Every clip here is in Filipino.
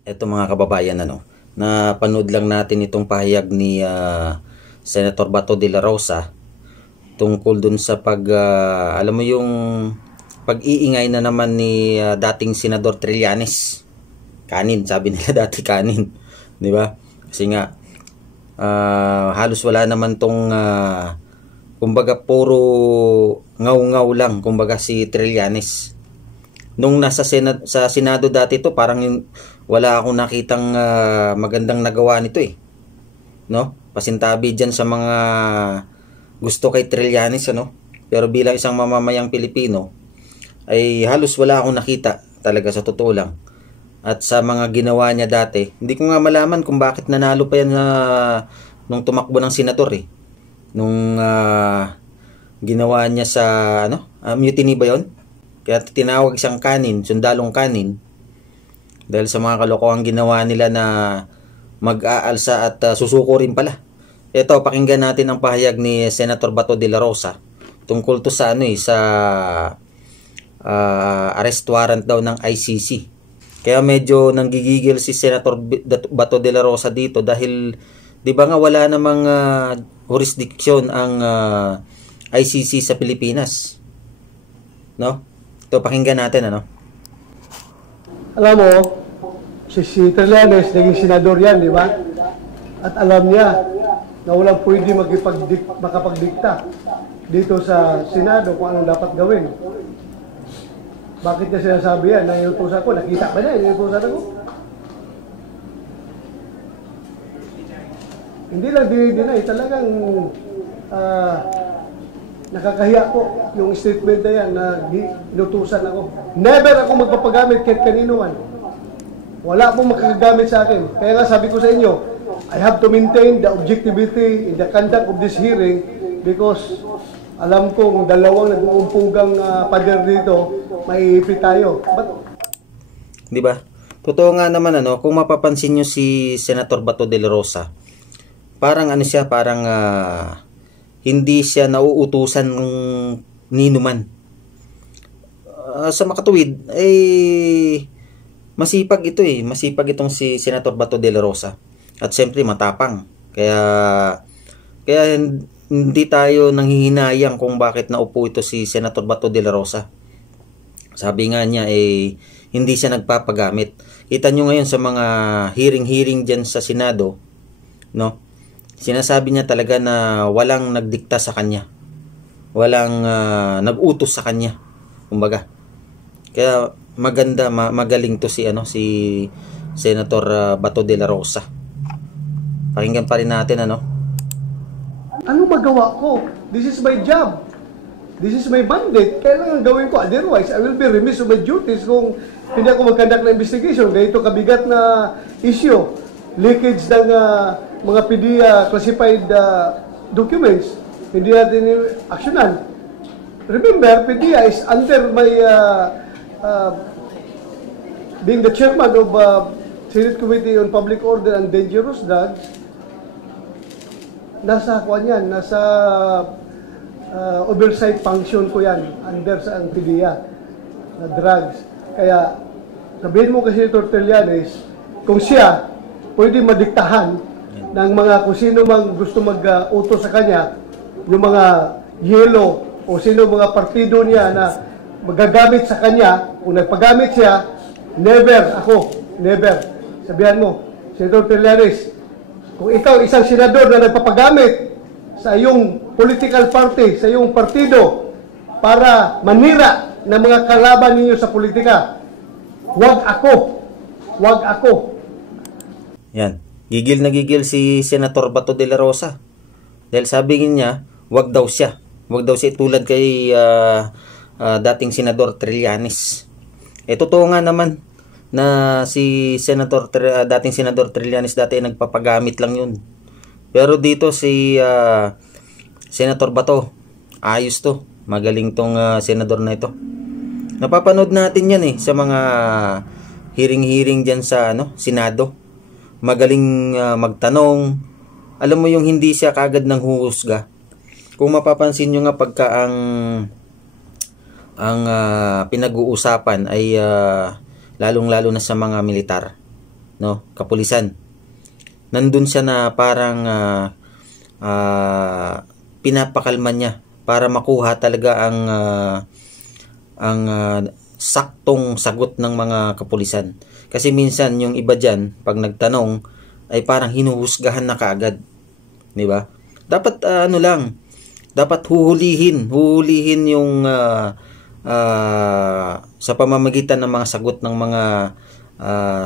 Eto mga kababayan, napanood lang natin itong pahayag ni Senator Bato de la Rosa tungkol dun sa alam mo yung pag-iingay na naman ni dating Senador Trillanes. Kanin, sabi nila dati kanin. Di ba? Kasi nga, halos wala naman tong, kumbaga puro ngaw-ngaw lang, kumbaga si Trillanes. Nung nasa sa Senado dati to, parang wala akong nakitang magandang nagawa nito eh. No? Pasintabi diyan sa mga gusto kay Trillanes, Pero bilang isang mamamayang Pilipino, ay halos wala akong nakita talaga sa totoo lang. At sa mga ginawa niya dati, hindi ko nga malaman kung bakit nanalo pa yan nung tumakbo ng senador eh. Nung ginawa niya sa mutiny ba yon? Kaya tinawag siyang kanin, sundalong kanin. Dahil sa mga kalokohang ginawa nila na mag-aalsa at susuko rin pala. Ito, pakinggan natin ang pahayag ni Senator Bato de la Rosa tungkol to sa sa arrest warrant daw ng ICC. Kaya medyo nanggigigil si Senator Bato de la Rosa dito dahil 'di ba nga wala namang jurisdiction ang ICC sa Pilipinas. No? Ito, pakinggan natin, Alam mo, si Trillanes, naging senador yan, di ba? At alam niya na walang pwede makapagdikta dito sa Senado kung anong dapat gawin. Bakit niya sinasabi yan? Naiutusan ko, nakita ba niya? Naiutusan ako? Hindi lang dinay, talagang nakakahiya po yung statement na yan na inutusan ako. Never ako magpapagamit kahit kanino man. Wala pong makagamit sa akin. Kaya nga sabi ko sa inyo, I have to maintain the objectivity in the conduct of this hearing because alam kong dalawang nag-uumpugang pader dito, maiipit tayo. Di ba? Totoo nga naman, kung mapapansin nyo si Senator Bato de la Rosa, parang siya, parang hindi siya nauutusan ng ninuman. Sa makatuwid, masipag ito eh. Masipag itong si Senator Bato de la Rosa. At siyempre matapang. Kaya hindi tayo nanghihinayang kung bakit naupo ito si Senator Bato de la Rosa. Sabi nga niya hindi siya nagpapagamit. Kita nyo ngayon sa mga hearing dyan sa Senado, no? Sinasabi niya talaga na walang nagdikta sa kanya. Walang nag-utos sa kanya. Kumbaga. Kaya maganda, magaling to si Senator Bato de la Rosa. Pakinggan pa rin natin, Ano magawa ko? This is my job. This is my mandate. Kailangan gawin ko. Otherwise, I will be remiss of my duties kung hindi ako mag-conduct na investigation. Ganito kabigat na issue. Leakage ng mga PDEA classified documents. Hindi natin actionan. Remember, PDEA is under my being the chairman of Senate Committee on Public Order and Dangerous Drugs. Nasa oversight function ko yan under sa ang PDEA na drugs. Kaya sabihin mo kasi Senator Trillanes, kung siya pwede madiktahan ng mga kung sino mang gusto mag-utos sa kanya, yung mga yelo o sino mga partido niya na magagamit sa kanya, kung nagpagamit siya, never. Sabihan mo, Senator Trillanes, kung ikaw isang senador na nagpapagamit sa iyong political party, sa iyong partido, para manira ng mga kalaban ninyo sa politika, wag ako. Yan. Gigil na gigil si Senator Bato de la Rosa. Dahil sabi niya, wag daw siya tulad kay dating Senador Trillanes. Totoo nga naman na si dating Senador Trillanes dati nagpapagamit lang yun. Pero dito si Senator Bato, ayos to. Magaling tong senador na ito. Napapanood natin yan sa mga hearing dyan sa Senado. Magaling magtanong. Alam mo yung hindi siya kagad nang huhusga. Kung mapapansin nyo nga pagka ang pinag-uusapan ay lalong-lalo na sa mga militar. no, kapulisan. Nandun siya na parang pinapakalma niya para makuha talaga ang saktong sagot ng mga kapulisan. Kasi minsan yung iba diyan pag nagtanong ay parang hinuhusgahan na kaagad, 'di ba? Dapat dapat huhulihin yung sa pamamagitan ng mga sagot ng mga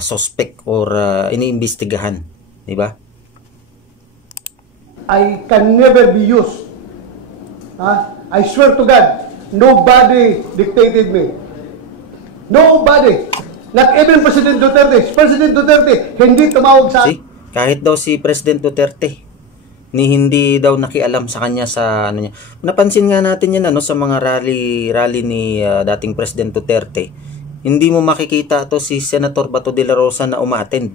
suspect or iniimbestigahan, 'di ba? I can never be used. I swear to God, nobody dictated me. Nobody. Not even President Duterte. President Duterte, hindi tumawag sa... Kahit daw si President Duterte, hindi daw nakialam sa kanya sa ano niya. Napansin nga natin yan sa mga rally ni dating President Duterte. Hindi mo makikita to si Senator Bato de la Rosa na uma-attend.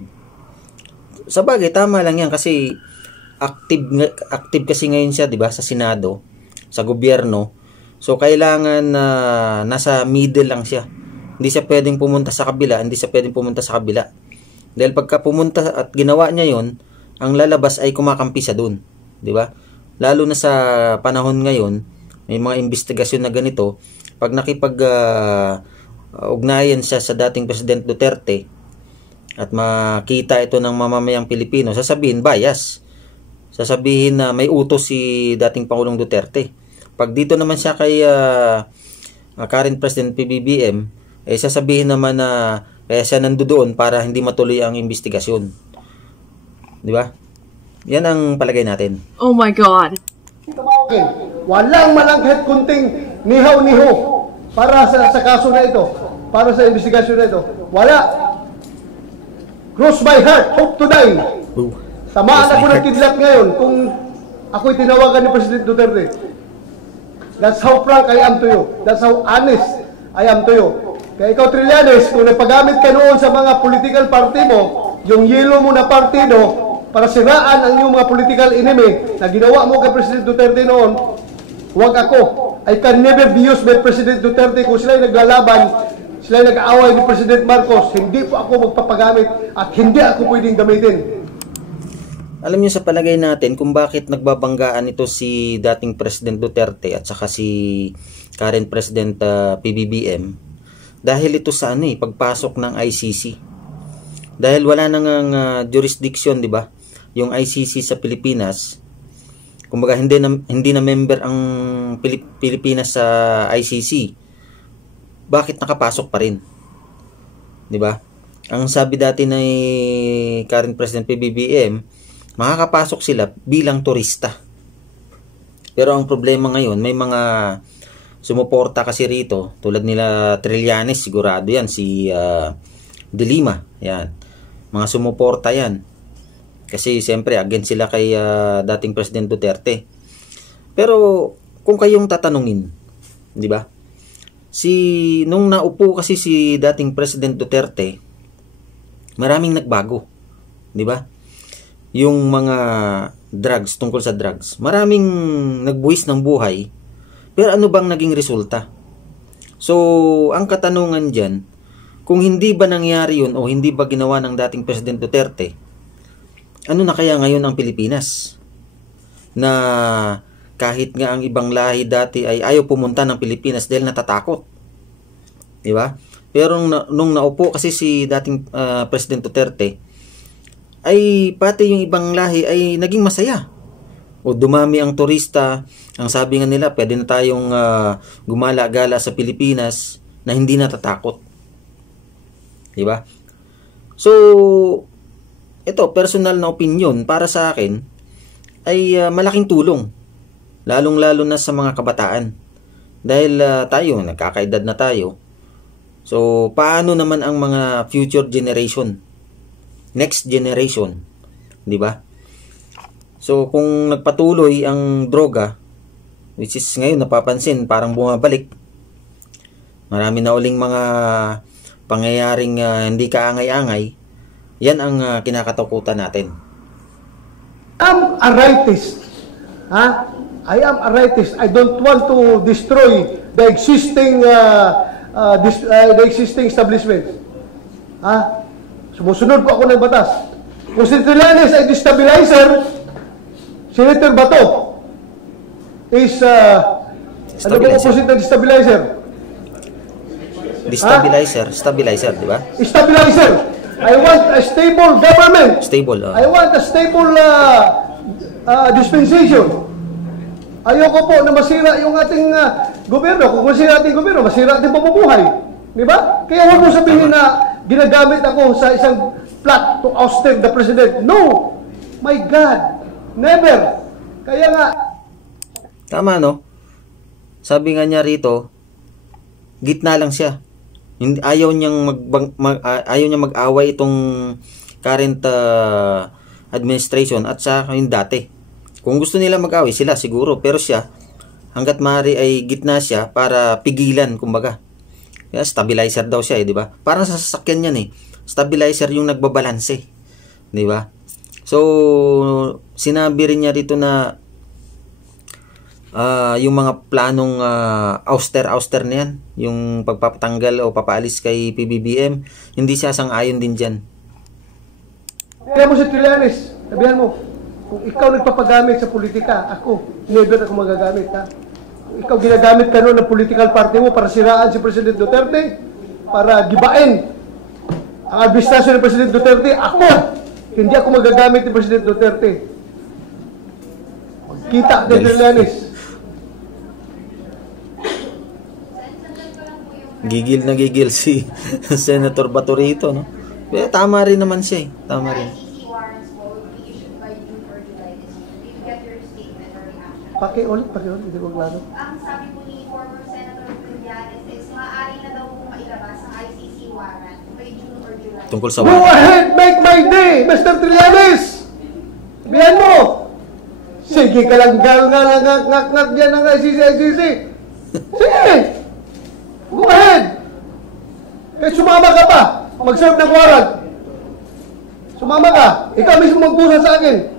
Sa bagay, tama lang yan kasi active kasi ngayon siya, 'di ba, sa Senado, sa gobyerno. So kailangan nasa middle lang siya. Hindi siya pwedeng pumunta sa kabila, Dahil pagka pumunta at ginawa niya 'yon, ang lalabas ay kumakampi siya doon, 'di ba? Lalo na sa panahon ngayon, may mga investigasyon na ganito, pag ugnayan siya sa dating President Duterte at makita ito ng mamamayang Pilipino, sasabihin bias. Sasabihin na may utos si dating Pangulong Duterte. Pag dito naman siya kay current President PBBM, sasabihin naman na kaya siya nandoon para hindi matuloy ang investigasyon. Di ba? Yan ang palagay natin. Oh my God. Walang malangkit kunting nihaw-niho para sa kaso na ito, para sa investigasyon na ito. Wala. Cross my heart, hope to die. Tamaan ako ng kidlat ngayon kung ako'y tinawagan ni President Duterte. That's how frank I am to you. That's how honest I am to you. Kaya ikaw, Trillanes, kung nagpagamit ka noon sa mga political party mo, yung yelo mo na partido, para siraan ang iyong mga political enemy na ginawa mo kay President Duterte noon, huwag ako. I can never be used by President Duterte kung sila'y naglalaban, sila'y nag-aaway ni President Marcos. Hindi po ako magpapagamit at hindi ako pwedeng gamitin. Alam niyo sa palagay natin kung bakit nagbabanggaan ito si dating President Duterte at saka si current President PBBM? Dahil ito sa pagpasok ng ICC. Dahil wala nang jurisdiction, 'di ba? Yung ICC sa Pilipinas. Kumbaga hindi na member ang Pilipinas sa ICC. Bakit nakapasok pa rin? 'Di ba? Ang sabi dati ni current President PBBM, makakapasok sila bilang turista. Pero ang problema ngayon, may mga sumuporta kasi rito, tulad nila Trillanes, sigurado yan, si De Lima, yan. Mga sumuporta yan. Kasi siyempre, against sila kay dating President Duterte. Pero, kung kayong tatanungin, di ba? Nung naupo kasi si dating President Duterte, maraming nagbago. Di ba? Yung mga drugs, tungkol sa drugs, maraming nagbuwis ng buhay, pero ano bang naging resulta? So, ang katanungan dyan, kung hindi ba nangyari yun o hindi ba ginawa ng dating President Duterte, ano na kaya ngayon ang Pilipinas? Na kahit nga ang ibang lahi dati ay ayaw pumunta ng Pilipinas dahil natatakot. Di ba? Pero nung naupo kasi si dating President Duterte, ay pati yung ibang lahi ay naging masaya. O dumami ang turista. Ang sabi nga nila, pwede na tayong gumala-gala sa Pilipinas na hindi natatakot. Diba? So, ito, personal na opinion para sa akin ay malaking tulong. Lalong-lalo na sa mga kabataan. Dahil tayo, nagkakaedad na tayo. So, paano naman ang mga future generation? Next generation, 'di ba? So kung nagpatuloy ang droga, which is ngayon napapansin parang bumabalik. Marami na uling mga pangyayaring hindi kaangay-angay. Yan ang kinakatakutan natin. I'm a rightist. I am a rightist. I don't want to destroy the existing establishment. Sumusunod po ako ng batas. Kung si Trillanes ay destabilizer, Senator Bato is, ano ba opposite ng destabilizer? Stabilizer, di ba? Stabilizer. I want a stable government. Stable. I want a stable dispensation. Ayoko po na masira yung ating gobyerno. Kung masira ating gobyerno, masira ating pamumuhay. Di ba? Kaya huwag mo sabihin na ginagamit ako sa isang plot to ousted the president. No! My God! Never! Kaya nga... Tama, no? Sabi nga niya rito, gitna lang siya. Ayaw niyang mag-away itong current administration at sa yung dati. Kung gusto nila mag-away, sila siguro. Pero siya, hanggat maaari ay gitna siya para pigilan, kumbaga. Kaya stabilizer daw siya, di ba? Parang sa sasakyan yan, stabilizer yung nagbabalanse, di ba? So, sinabi rin niya dito na yung mga planong auster na yan, yung pagpapatanggal o papaalis kay PBBM, hindi siya sang-ayon din dyan. Kaya mo si Trillanes, sabihan mo, kung ikaw nagpapagamit sa politika, ako, never ako magagamit, ha? Kung ikaw ginagamit ka noon ng political party mo para siraan si President Duterte, para gibain ang administrasyon ni President Duterte, ako, hindi ako magagamit ni President Duterte. Magkita ni Trillanes. Gigil na gigil si Senator Bato rito, no? Pero tama rin naman siya, tama rin. Pakiulit, hindi ko klaro. Ang sabi po ni former Senator Trillanes is maaari na daw pong mailabas ang ICC warrant by June or July. Tungkol sa Go ahead, make my day, Mr. Trillanes! Sabihan mo! Sige ka lang, ngak yan ang ICC. Sige! Go ahead! Kahit sumama ka pa, mag-serve ng warrant. Sumama ka, ikaw mismo magpusa sa akin.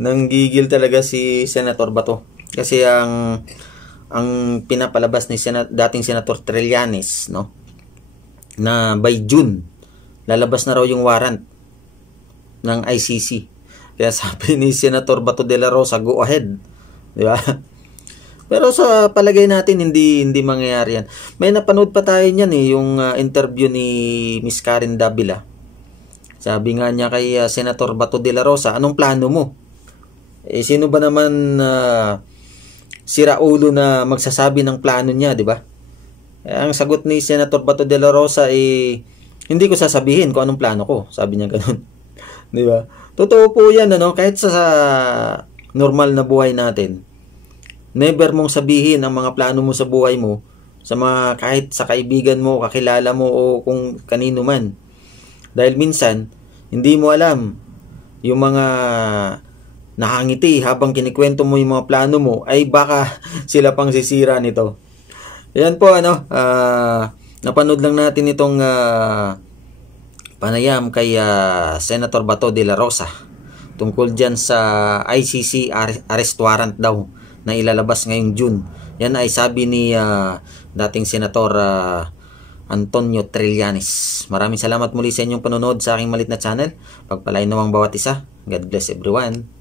Nanggigil talaga si Senator Bato. Kasi ang pinapalabas ni dating Senator Trillanes, no, na by June lalabas na raw yung warrant ng ICC. Kaya sabi ni Senator Bato de la Rosa, go ahead. Di ba? Pero sa palagay natin, hindi mangyayari yan. May napanood pa tayo niyan, yung interview ni Miss Karen Davila. Sabi nga niya kay Senator Bato de la Rosa, anong plano mo? Sino ba naman si Raulo na magsasabi ng plano niya, di ba? Ang sagot ni Senator Bato de la Rosa hindi ko sasabihin kung anong plano ko. Sabi niya ganun. Di ba? Totoo po yan, ano? Kahit sa normal na buhay natin, never mong sabihin ang mga plano mo sa buhay mo sa kahit sa kaibigan mo, kakilala mo o kung kanino man. Dahil minsan, hindi mo alam yung mga nakangiti habang kinikwento mo yung mga plano mo ay baka sila pang sisira nito. Ayan po, napanood lang natin itong panayam kay Senator Bato de la Rosa tungkol dyan sa ICC arrest warrant daw na ilalabas ngayong June. Yan ay sabi ni dating Senator Antonio Trillanes. Maraming salamat muli sa inyong panonood sa aking malit na channel. Pagpalain nawang bawat isa. God bless everyone.